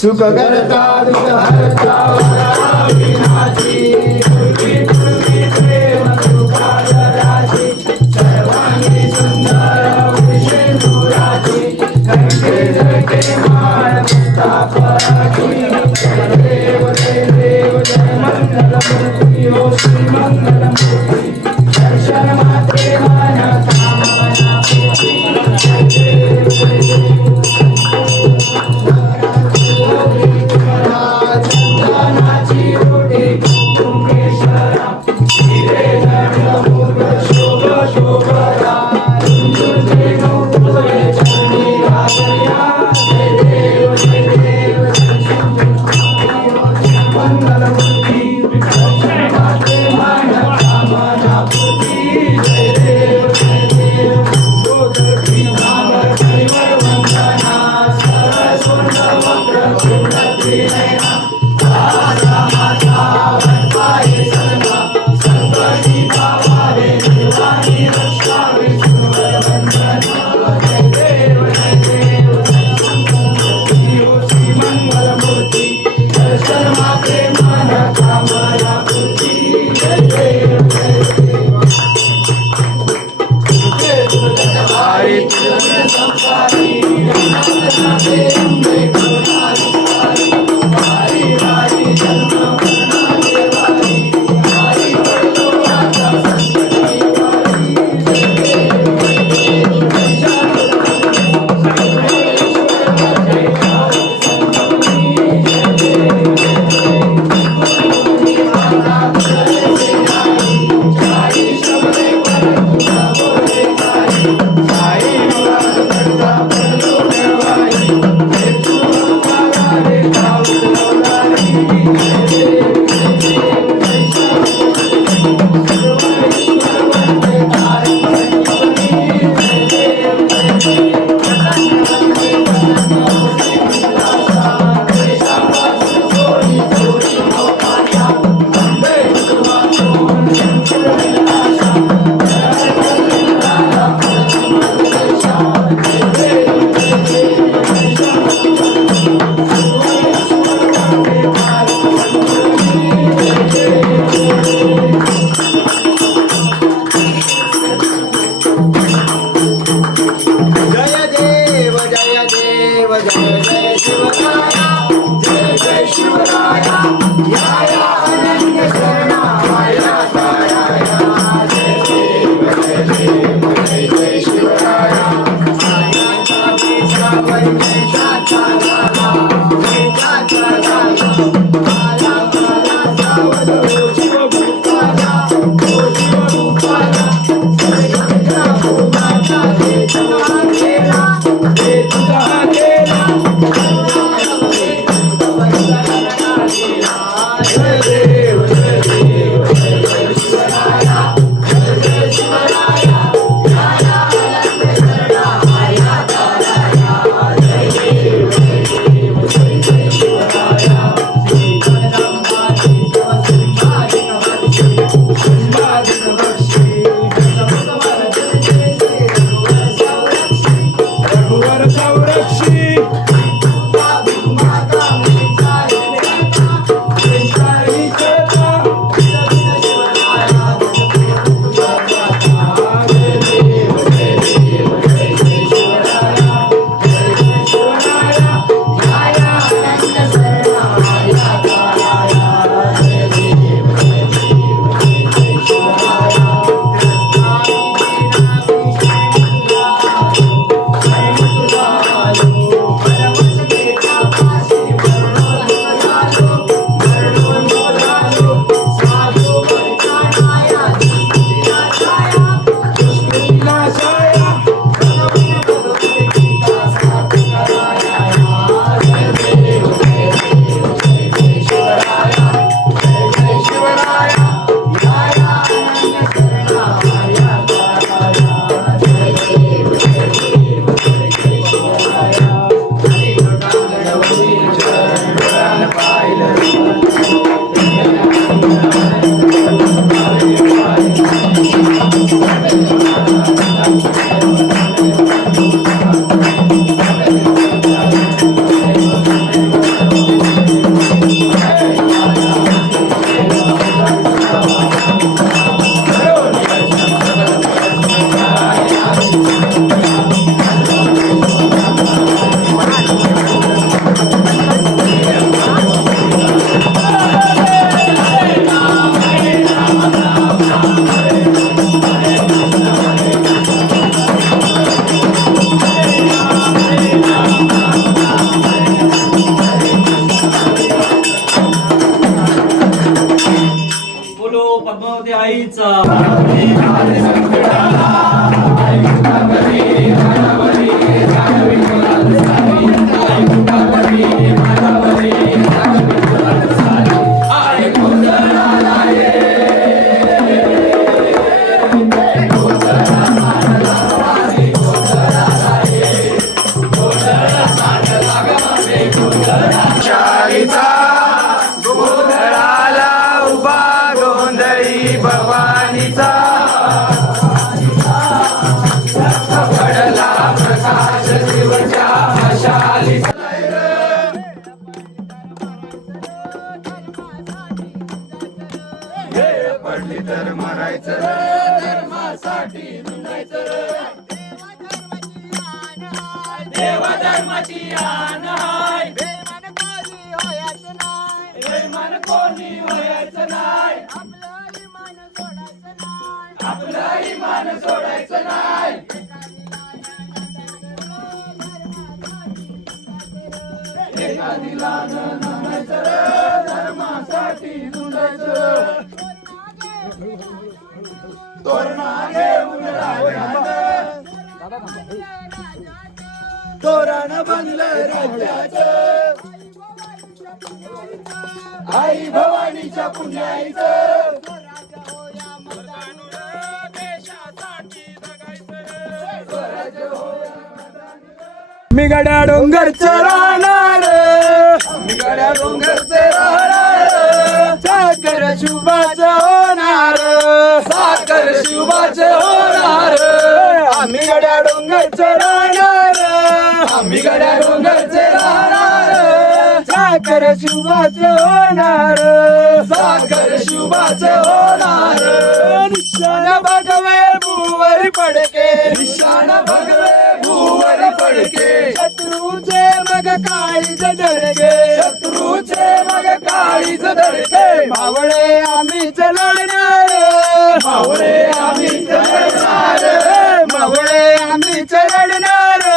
सुख करता दुख हरता विनाची पूर्वी पूर्वी प्रेम सुखाची सर्वांगी सुंदर विषेंदुराची घंटे घंटे माळ तापराची देव देव जय मंगलमूर्ती ओ श्री मंगलमूर्ती दर्शन मात्रे मन कामना पूर्ती शाळेचा गोंधळाला उभा गोंधळी भवानीचा पडला प्रकाश शिवच्या मशालीचा पडली तर मरायचं धर्मासाठी देवा धर्माची आण हाय मन कोणी व्हायचं नाही आपलं इमान सोडायचं नाही एका दिलानं नामायचं धर्मासाठी झुंजायचं तोरणा घेऊन राजानं तोरण बनलं राज्याचं आई भवानीच्या पुण्याईचं मी गड्या डोंगरचं राहणार मी गड्या डोंगरचं राहणार साखर शुभाचं होणार साखर शुभाचं होणार आम्ही गड्या डोंगरचं राहणार आम्ही गड्या डोंगरचं राहणार साखर शुभाचं होणार साखर शुभाचं होणार निशाण भगवे भूवर पडके निशाण भगवे भूवर पडके शत्रूचे मग काळीज धडके शत्रूचे मग काळीज धडके मावळे आम्हीच लढणार मावळे आम्हीच लढणार मावळे आम्हीच लढणार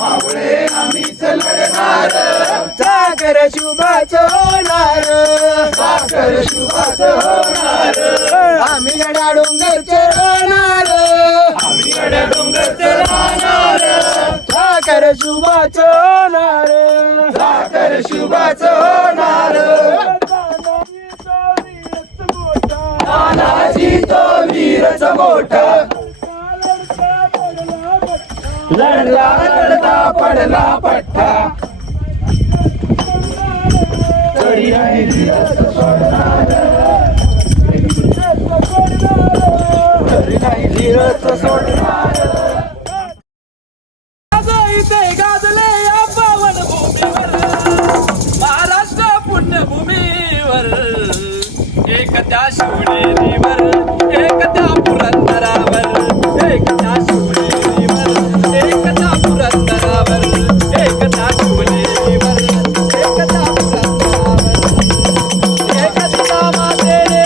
मावळे आम्हीच लढणार साखर शुभाचं होणार साखर शुभाचं होणार आम्ही गड्या डोंगरचे राहणार आम्ही गड्या डोंगरचे राहणार साखर शुभाचं होणार साखर शुभाचं होणार तानाजी तो वीरच मोठा लढला लढता पडला पट्टा तरी आणि धीरच सोडणार तरी नाही धीरच सोडणार इथे गाजले या पावन भूमीवर महाराष्ट्र पुण्यभूमीवर एक त्या शिवनेरीवर एक त्या पुरंदरावर एक त्या शिवनेरीवर एक त्या पुरंदरावर एक त्या शिवनेरीवर एक त्या पुरंदरावर एक दिला मातेने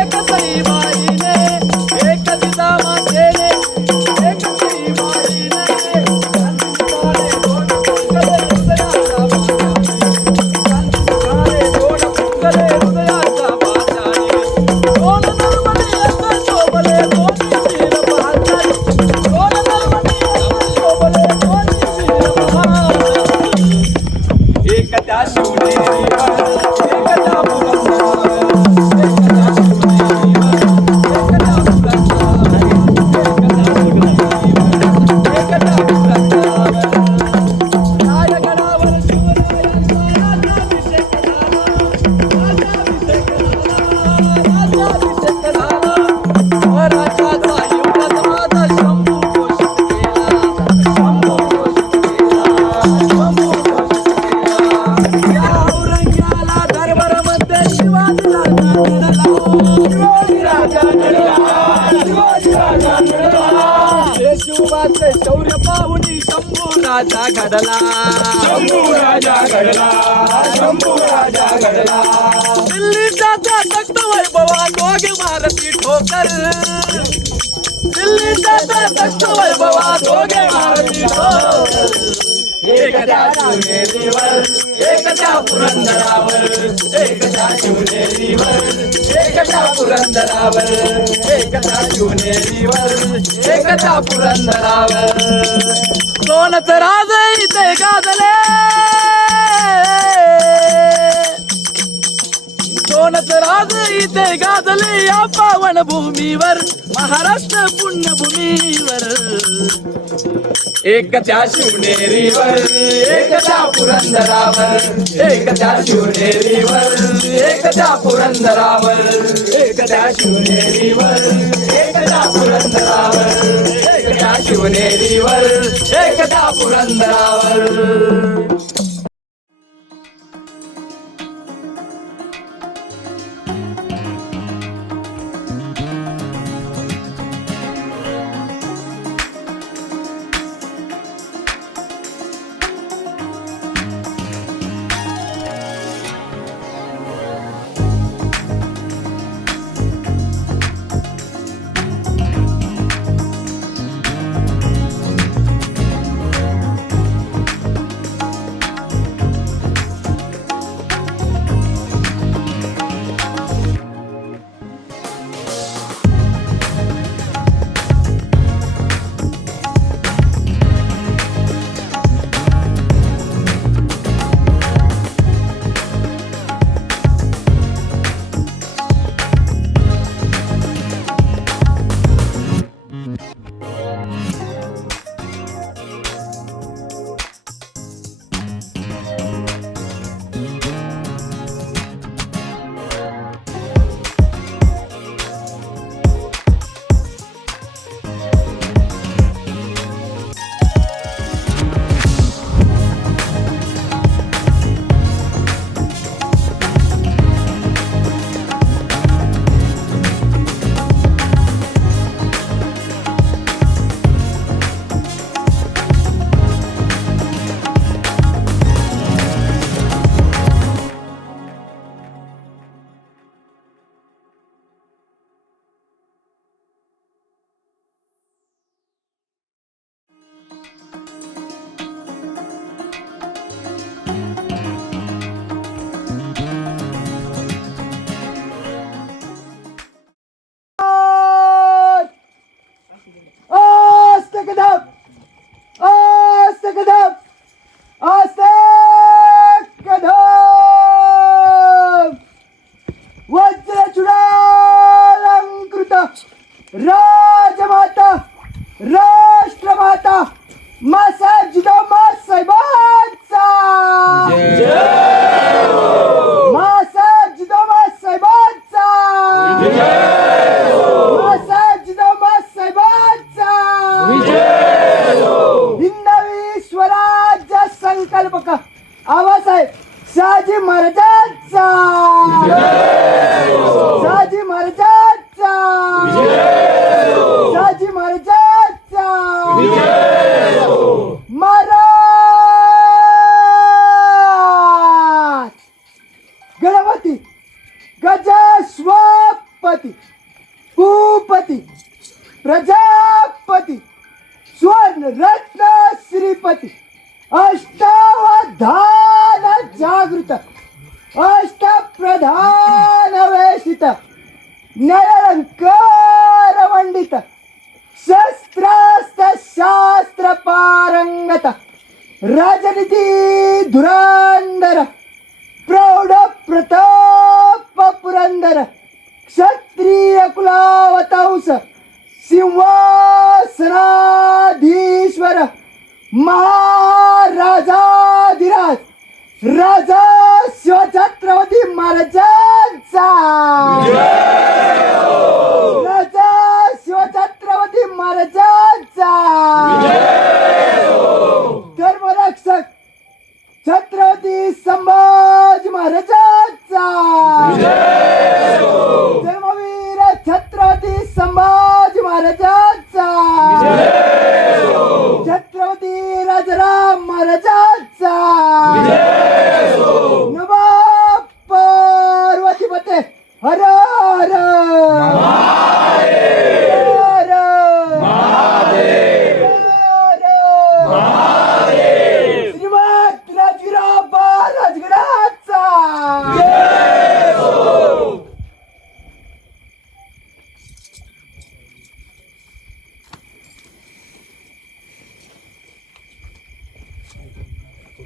एक सई बाईने एक दिला मातेने एक सई बाईने शिवाचे शौर्य पाहुणी शंभू राजा घडला शंभू राजा घडला शंभू राजा घडला दिल्लीचा तख्त वैभवा दोघे मारती ठोकर दिल्लीचा तख्त वैभवा दोघे मारती ठोकर एक त्या शिवनेरीवर एक एकट्या पुरंदरावर, एकट्या शिवनेरीवर, एकट्या पुरंदरावर, एकट्या शिवनेरीवर, एकट्या पुरंदरावर. सोनच राज इथे गाजले, सोनच राज इथे गाजले या पावन भूमीवर, महाराष्ट्र पुण्यभूमीवर. एकट्या शिवनेरीवर, एकट्या पुरंदरावर, एकट्या शिवनेरीवर, एकट्या पुरंदरावर, एकट्या शिवनेरीवर, एकट्या पुरंदरावर, एकट्या शिवनेरीवर, एकट्या पुरंदरावर. राजमाता, राष्ट्रमाता, मासाहेब जिजाऊ साहेबांचा, मासाहेब जिजाऊ साहेबांचा, मासाहेब जिजाऊ साहेबांचा, हिंदवी स्वराज्य संकल्पक आबासाहेब शहाजी महाराजांचा, शहाजी महाराजांचा, शहाजी महाराजांचा, महाराज गणपती गजस्वपती भूपती प्रजापती स्वर्ण रत्न श्रीपती अष्टावधान जागृत अष्टप्रधान वेशित न्यायालंकार मंडित शस्त्रास्त्र शास्त्र पारंगत राजनीती धुरांधर प्रौढ प्रताप पुरंदर क्षत्रिय कुलावतांस सिंहासनाधीश्वर महाराजाधिराज राजा शिवछत्रपती महाराजांचा, राजा शिवछत्रपती महाराजांचा, धर्मरक्षक छत्रपती संभाजी महाराजांचा, धर्मवीर छत्रपती संभाजी महाराजांचा, छत्रपती राजाराम महाराजांचा, नवाब पार्वतीपते हर हर हर श्रीमंत राजगिरा बाळराजगिरा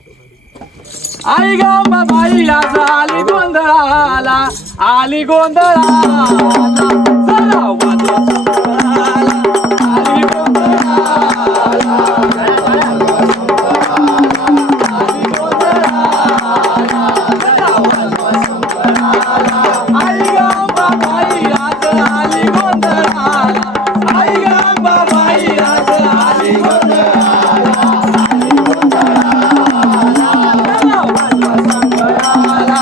आई गांबा बाई आज आली गोंधळाला, आली गोंधळाला, चला वाजवा संबळाला, आली गोंधळाला, आली गोंधळाला, चला वाजवा संबळाला. आई गांबा बाई आज आली गोंधळाला, आई गांबा बाई आज आली गोंधळाला, आली गोंधळाला, चला वाजवा संबळाला,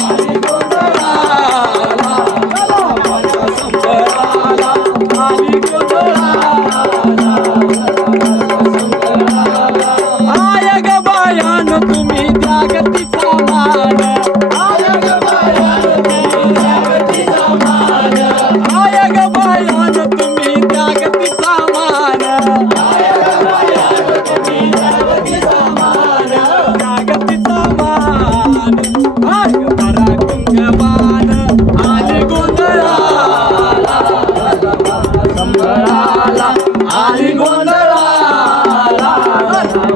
आली गोंधळाला, चला वाजवा संबळाला, आली गोंधळाला, आय ग बायान तुम्ही जागतीचा मान, आय ग बायान तुम्ही जागतीचा मान, आय ग बायान तुम्ही जागतीचा मान, आय ग बायान तुम्ही जागतीचा मान, जागतीचा मान, आय ग बरा कुंकवान, आली गोंधळाला, संबळाला, आली गोंधळाला,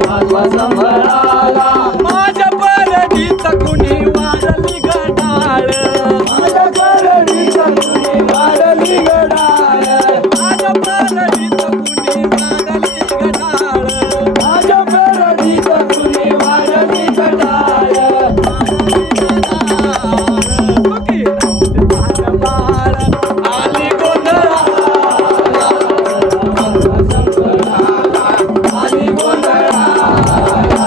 वाजवा संबळाला. माझ्या परडीत कुणी वाढली गडाळ, माझ्या परडीत कुणी वाढली गडाळ, माझ्या परडीत कुणी वाढली गडाळ, माझ्या परडीत कुणी वाढली गडाळ, सुखी राहू दे बाळ, आली गोंधळाला, आली गोंधळाला,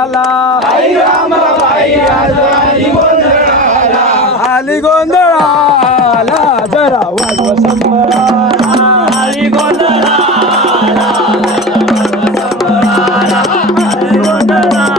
गोंधळाला आई रामाबाई आज आली गोंधळाला. आली गोंधळाला जरा वाजवा संबळाला आली गोंधळाला. आली गोंधळाला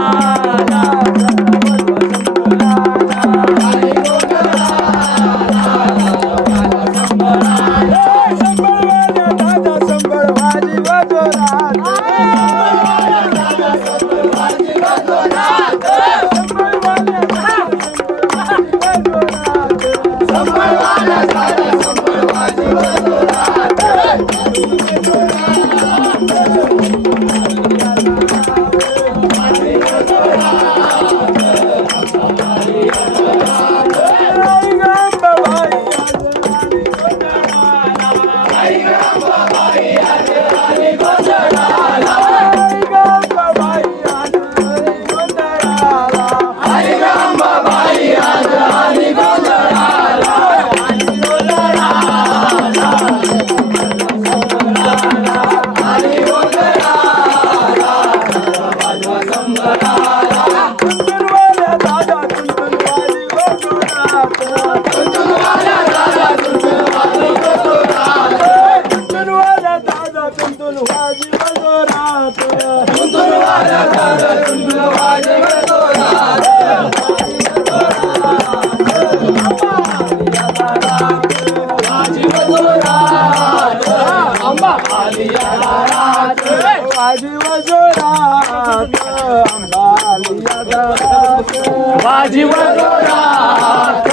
बाजी वजोरात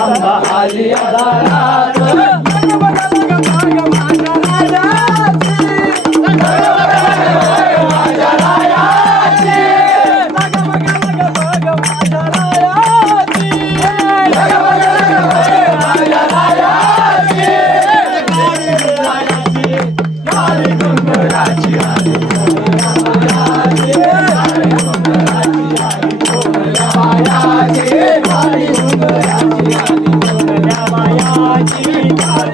आंबा आली दारात. आली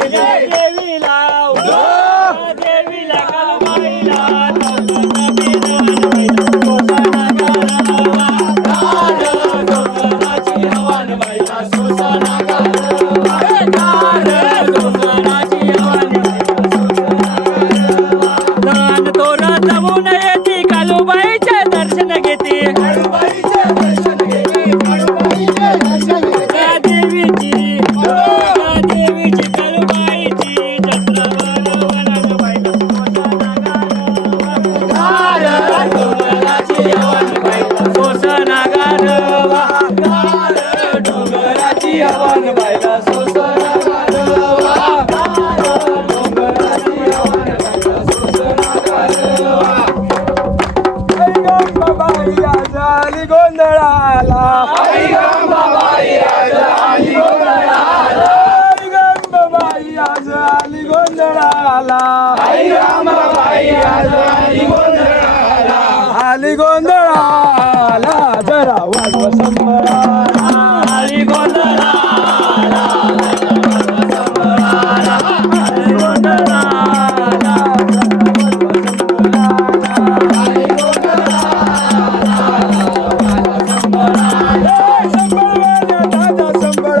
देवीला देवीला कालबाईला डोंगराची हवान बाईला सोसाना तोरा जमून येते कालूबाईचे दर्शन घेते त्या देवीची कालूबाईची जत्रा वनानं बाईला डोंगराची हवान बाईला सोसाना गारवा डोंगराची हवान बाईला सोसाना गारवा डोंगराची हवान बाईला सोसाना गारवा आई गंगाबाई आज आली गोंधळाला आई गंगाबाई आज आली गोंधळाला आई गंगाबाई आज आली गोंधळाला आई गंगाबाई आज आली गोंधळाला आली गोंधळाला जरा वाजव संबळाला आली गोंधळाला आली गोंधळाला संबळ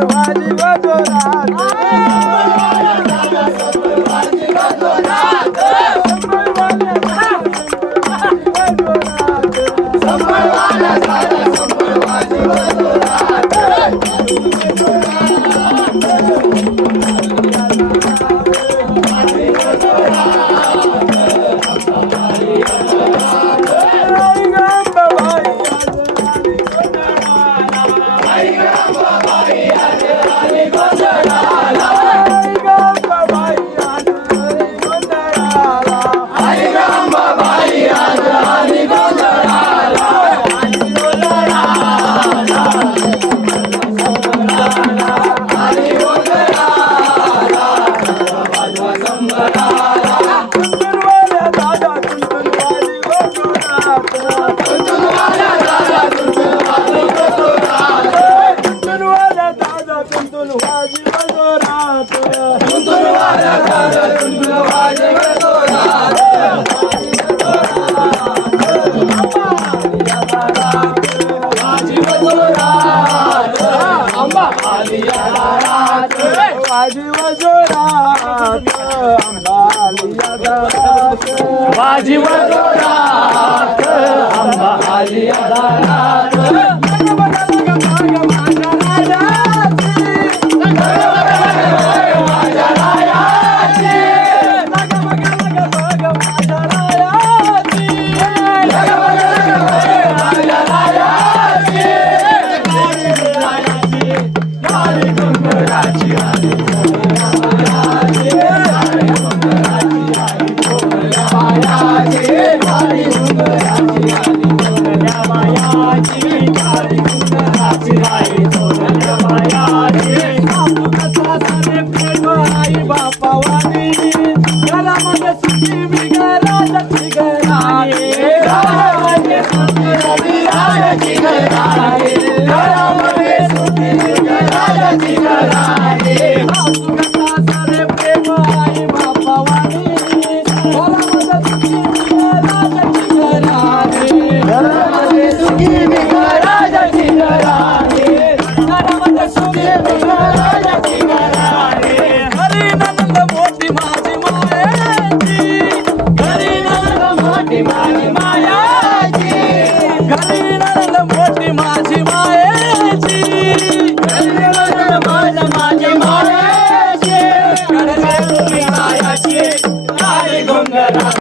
वाजी वाजवणार वाजी वजोरात आंबा आली दारात मोठी